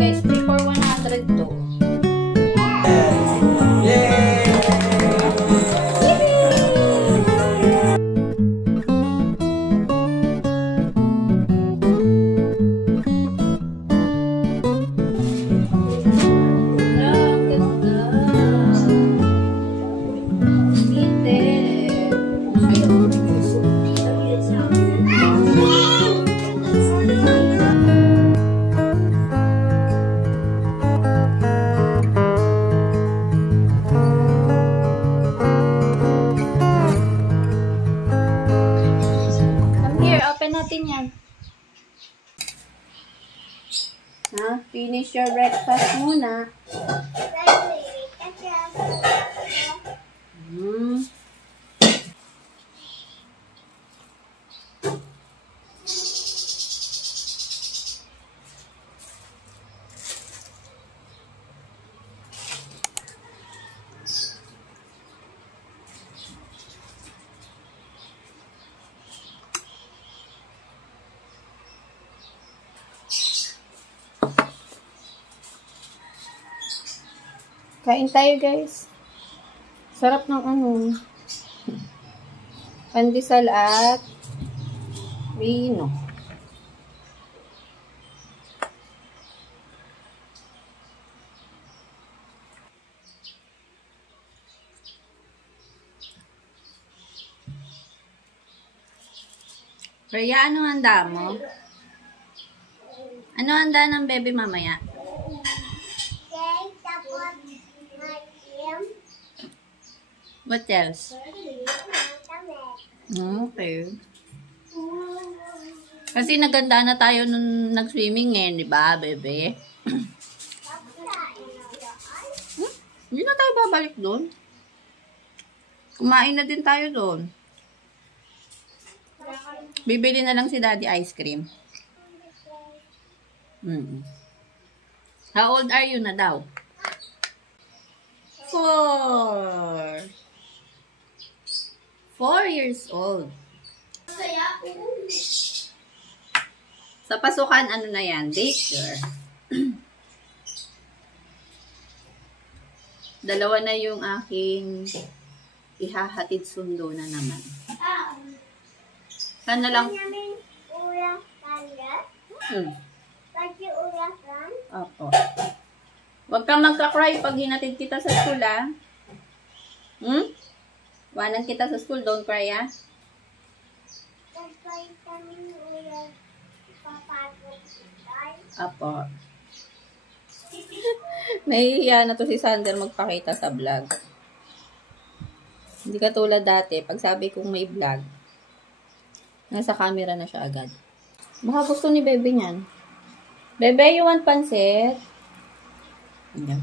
guys, 3 for 100 to. Natin yan. Ha? Finish your breakfast muna. Kain tayo, guys. Sarap ng ano. Pandesal at vino. Rhea, anong handa mo? Ano handa ng bebe mamaya? What else? Okay. Kasi naganda na tayo nung nag-swimming eh, di ba, bebe? Hindi na tayo babalik doon. Kumain na din tayo doon. Bibili na lang si Daddy ice cream. How old are you na daw? 4 years old. Sa pasukan, ano na yan? Daycare. Dalawa na yung aking ihahatid sundo na naman. Sana lang. Opo. Huwag kang magka-cry pag hinatid kita sa school, ah. Wanan kita sa school, don't cry, ah. Apo. Nahihiya na to si Sander magpakita sa vlog. Hindi katulad dati, pag sabi kong may vlog, nasa camera na siya agad. Baka gusto ni Bebe niyan. Bebe, you want pansit? Ayan.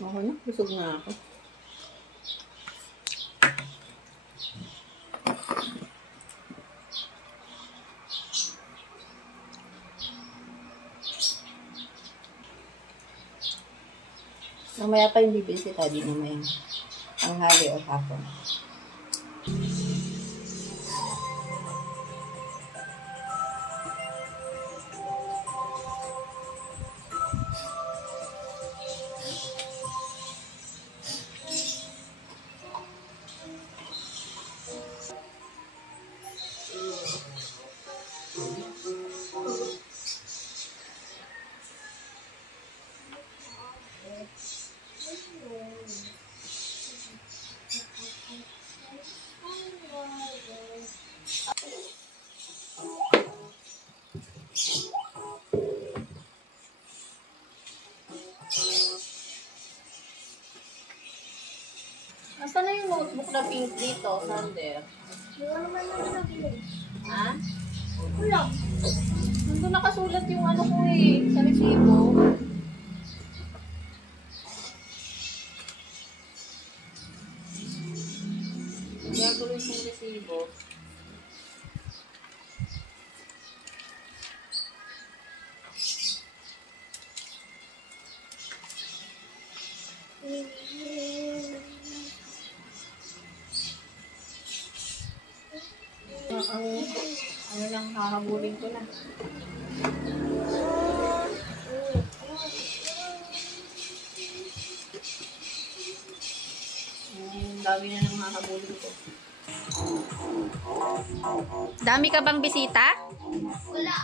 Ako na, busog na ako. Mamaya pa yung bibili si Tadi mamaya. Ang hali o hapon. Nasaan na yung notebook na pink dito, Sander? Yung naman nabili. Ha? Wala. Nandun nakasulat yung ano ko eh, sa resibo. Gagawin yung resibo. Ang ano lang hahabulin ko na. Dami na nang hahabulin ko. Dami ka bang bisita? Wala.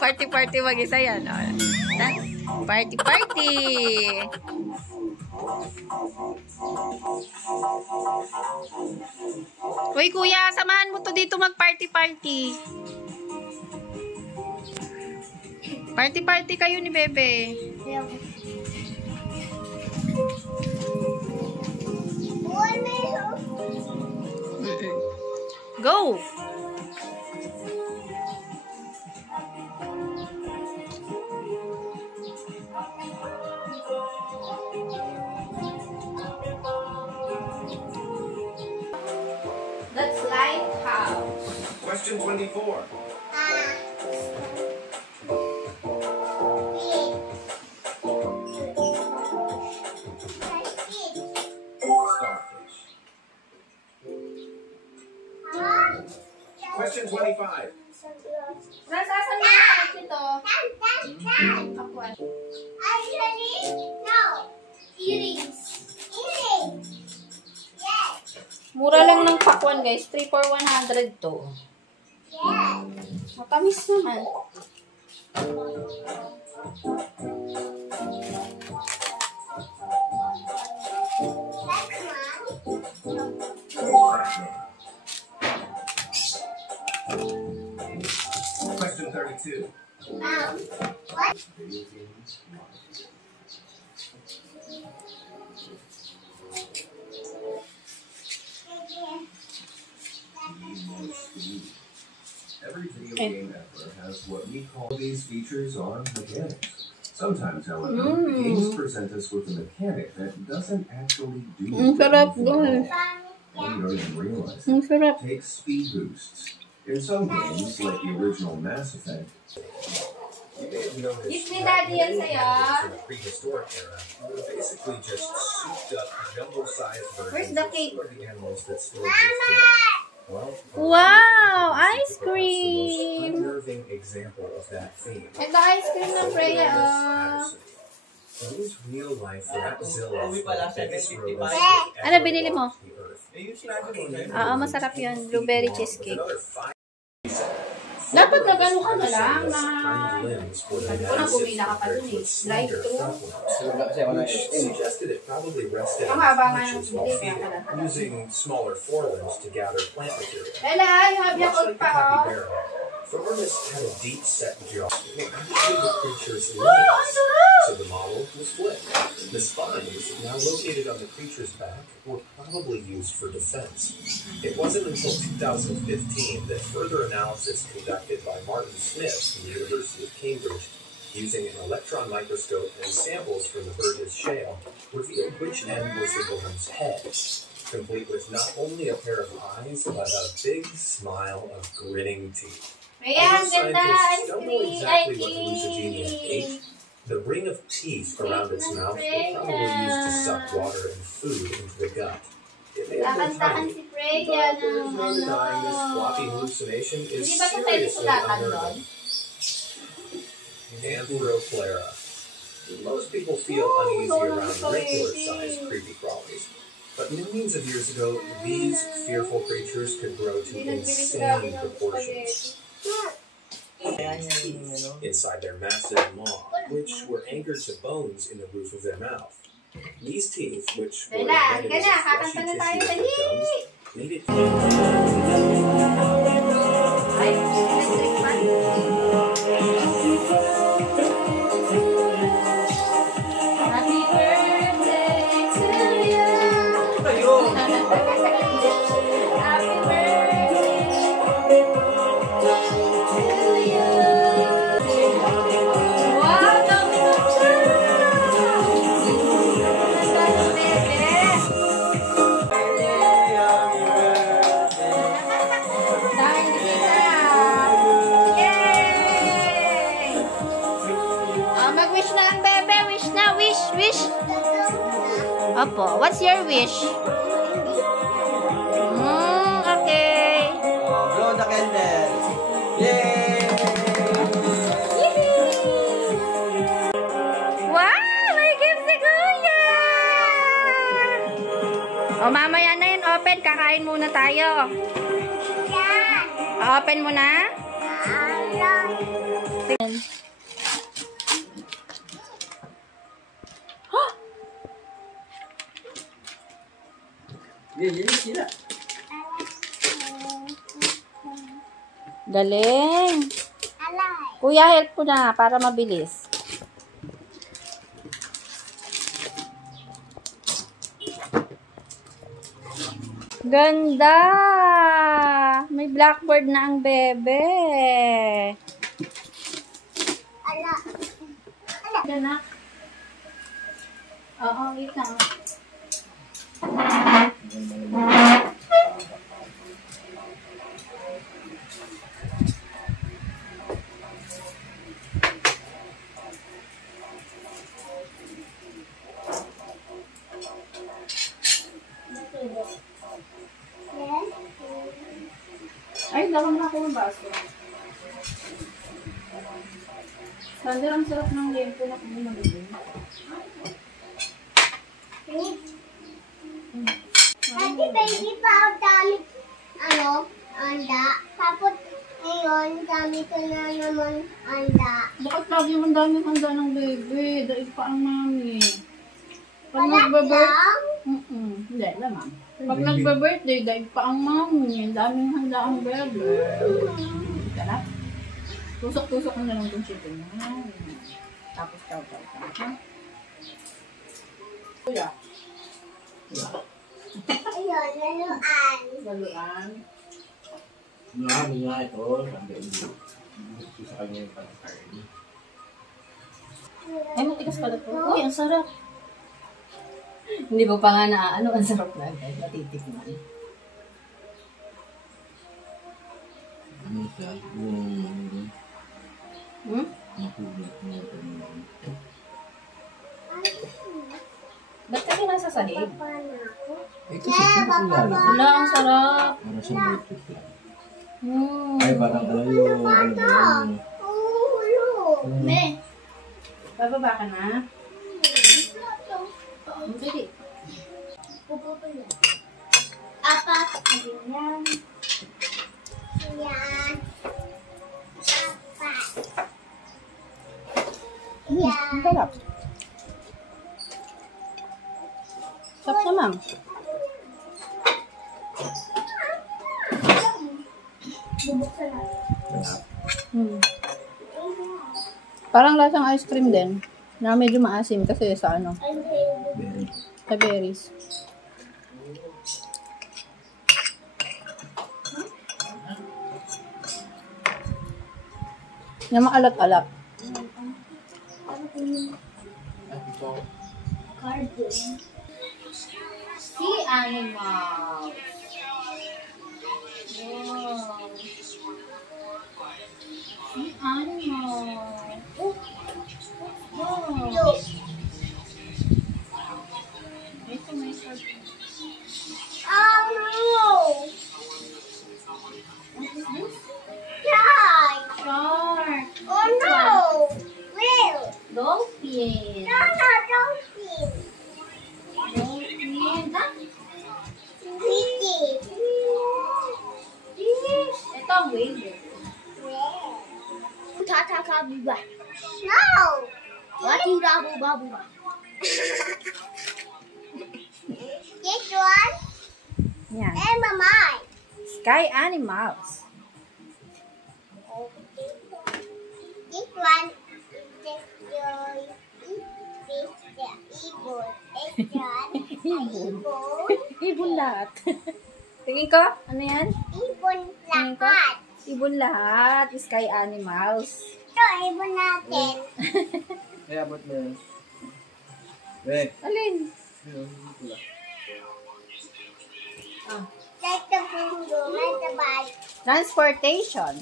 Party-party mag-isa yan. Party-party! Uy, kuya, samahan mo to dito mag-party-party. Party-party kayo ni Bebe. Go! That's Lighthouse. Question 24. Starfish. Question 25. Nasasan mo yung part nito? Ako. Actually, no. Earrings. Earrings. Yes. Mura lang ng pakwan, guys. 3 for 100 to. Yes. Matamis naman. Question 32. What? Every video game ever has what we call these features are mechanics. Sometimes, however, games present us with a mechanic that doesn't actually do Sarap, anything guys. at all. And you don't even realize Ang it. sarap. Take speed boosts. In some games, like the original Mass Effect, you may have noticed Gift ni that Daddy yan many sa'yo. animals in the prehistoric era were basically just souped up, jumbo-sized Where's versions the of cake? some of the animals that still exist today. Well, Wow! Ice perhaps the most cream! unnerving example of that theme. Ito ice cream ng Freya. Those real-life rapzillas Uwi pala, were the biggest 755. rodents Ano ever binili mo? walked the earth. Eh, yung sinabi mo, Oo, masarap yun. Blueberry cheesecake. With another 5 Dapat nagano ka na lang na... tiny limbs for their Sabi ko na massive pumila ka pa dun eh. compared with slender Drive-thru. front limbs. Which suggested it probably rested Ang on haba nga ng branches while bibig feeding, nga. using smaller forelimbs to gather plant material. Bella, you have Much Yakult like the pa, happy oh. bear, Thormus had a deep-set jaw. It actually the creature's limbs, so the model was split. The spines, now located on the creature's back, were probably used for defense. It wasn't until 2015 that further analysis conducted by Martin Smith from the University of Cambridge, using an electron microscope and samples from the Burgess Shale, revealed which end was the woman's head, complete with not only a pair of eyes, but a big smile of grinning teeth. Ayan, Although ganda! scientists Ice don't know cream! exactly what the Ice Lusitania ate, cream! the ring of teeth around its mouth were probably used to suck water and food into the gut. It may have been Kakantahan tiny, si Freya but ng there's no denying this floppy ano. hallucination is Hindi ba ito pwede seriously sulatan doon? unnerving. Anthroclera. Most people feel uneasy so around crazy. regular-sized creepy crawlies. But millions of years ago, these fearful creatures could grow to insane proportions. Ayan yung, ano, Inside their massive maw, which were anchored to bones in the roof of their mouth. These teeth, which were Bella, embedded halika as na, fleshy kakanta na tayo, tissue of dali! their gums, made it Ay, electric fan. Happy birthday to you! kayo! Happy birthday to you! Wow, dami na siya! Ang bebe! Dahil bisita! Yay! Mag-wish na lang, bebe! Wish na! Wish! Wish! Opo, what's your wish? Okay. Oh, blow the candle. O, mamaya na yun. Open. Kakain muna tayo. Yan. Open mo na. Ayan. Yan sila. Galing. Alay. Kuya, help ko na para mabilis. Ganda! May blackboard na ang bebe. Ala. Gana. Oo, wait lang. Yan. Ay, dawang na ako ng baso. Sander, ang sarap ng lento na kung nabibig. Kasi baby pa ang dami, anda. Tapos ngayon, dami ko na naman anda. Bakit lagi ang daming handa ng bebe? Daig pa ang mami. Pag Wala nagbe-birthday, lang. hindi naman. Pag nagbe-birthday, daig pa ang mami. Ang daming handa ang bebe. Hindi na. Tusok-tusok mo na lang itong chicken. Tapos chow-chow. Ha? Kuya. Ayun, laluan. Laluan. Marami nga ito. Sabi ito sa kanya yung pagkain. Ay, matigas pala ito. Uy, ang sarap. Hindi ko pa nga na ang sarap na agad. Natitikman. Ano siya? Hmm? Nakulit na ito. Ba't kasi nasa sahig? Eh kasi pinakilala ko. Wala, ang sarap. Para sa Bluetooth lang. Ay, Hmm. parang ano yung ano ba yun? Ulo. Me, bababa ka na? Hindi. Apat. Yan. Yan. Apat. Yan. Ang sarap. Sarap naman. Bubuksan na. Hmm. Parang lasang ice cream din. Na medyo maasim kasi sa ano, Berry. sa berries. Na maalat-alat. Sea animal. Wow. Sea animal. Oh. Wow. Ito may short. Oh no! What is this? Shark! Shark. Oh no! Whale! Dolphin. No, no, don't see. Dolphin. Ah, Pretty. ito ang whale. Tata kabuba. No! Wati rabu babu. This one, Yan. and mine. Sky animals. This one, this one, this the evil. This one, evil. Ibon lahat. Tingin ko, ano yan? Ibon Tingin ko. lahat. Ibon lahat. Sky animals. Ito, ibon natin. Kaya ba't na yun? Weh. Alin? Yun, pula. Ah. Like the bungo, like the bike. Transportation.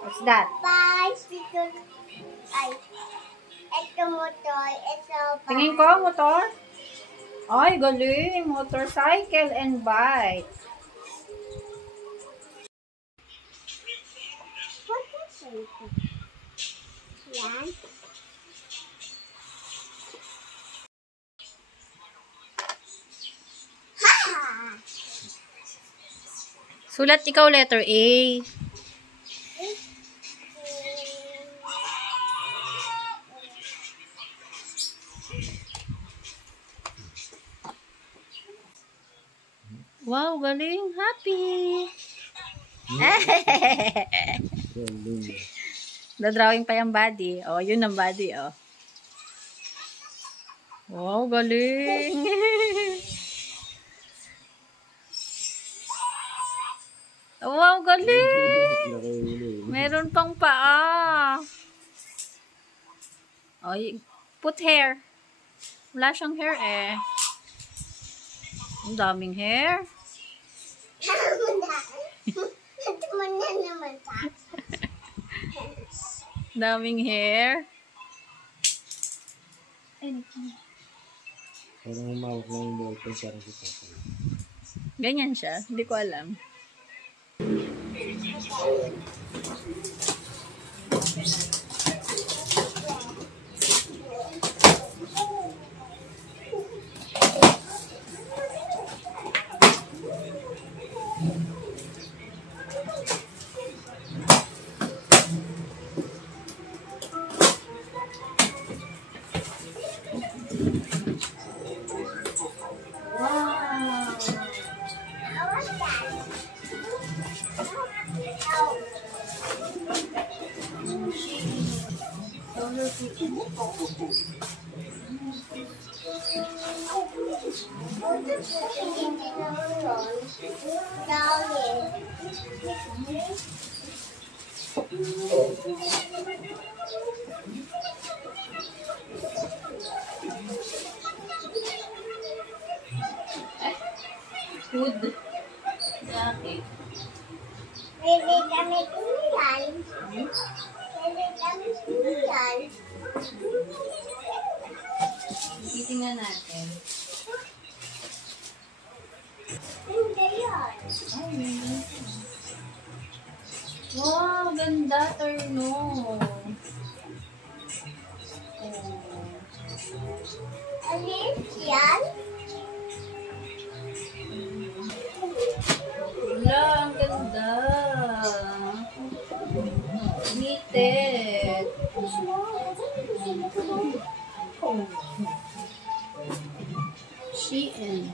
What's that? Bicycle. Ay. Ito motor. Ito bike. Tingin ko, motor. Ay, galing. Motorcycle and bike. What is it? Yan. Sulat ikaw letter A. Wow, galing. Happy. Da-drawing pa yung body. Oh, yun ang body, oh. Wow, galing. Wow, galing. Meron pang paa. Oh, put hair. Wala siyang hair eh. Ang daming hair. Daming hair. Parang umawak lang yung ballpen para sa tatay. Ganyan siya. Hindi ko alam. Food. Jacket. Pwede kami tumilan. Pwede kami tumilan. Titingnan natin. Hindi yan. Wow, ganda. Terno. Alin yan? Wala, ang ganda. Knitted. Shein.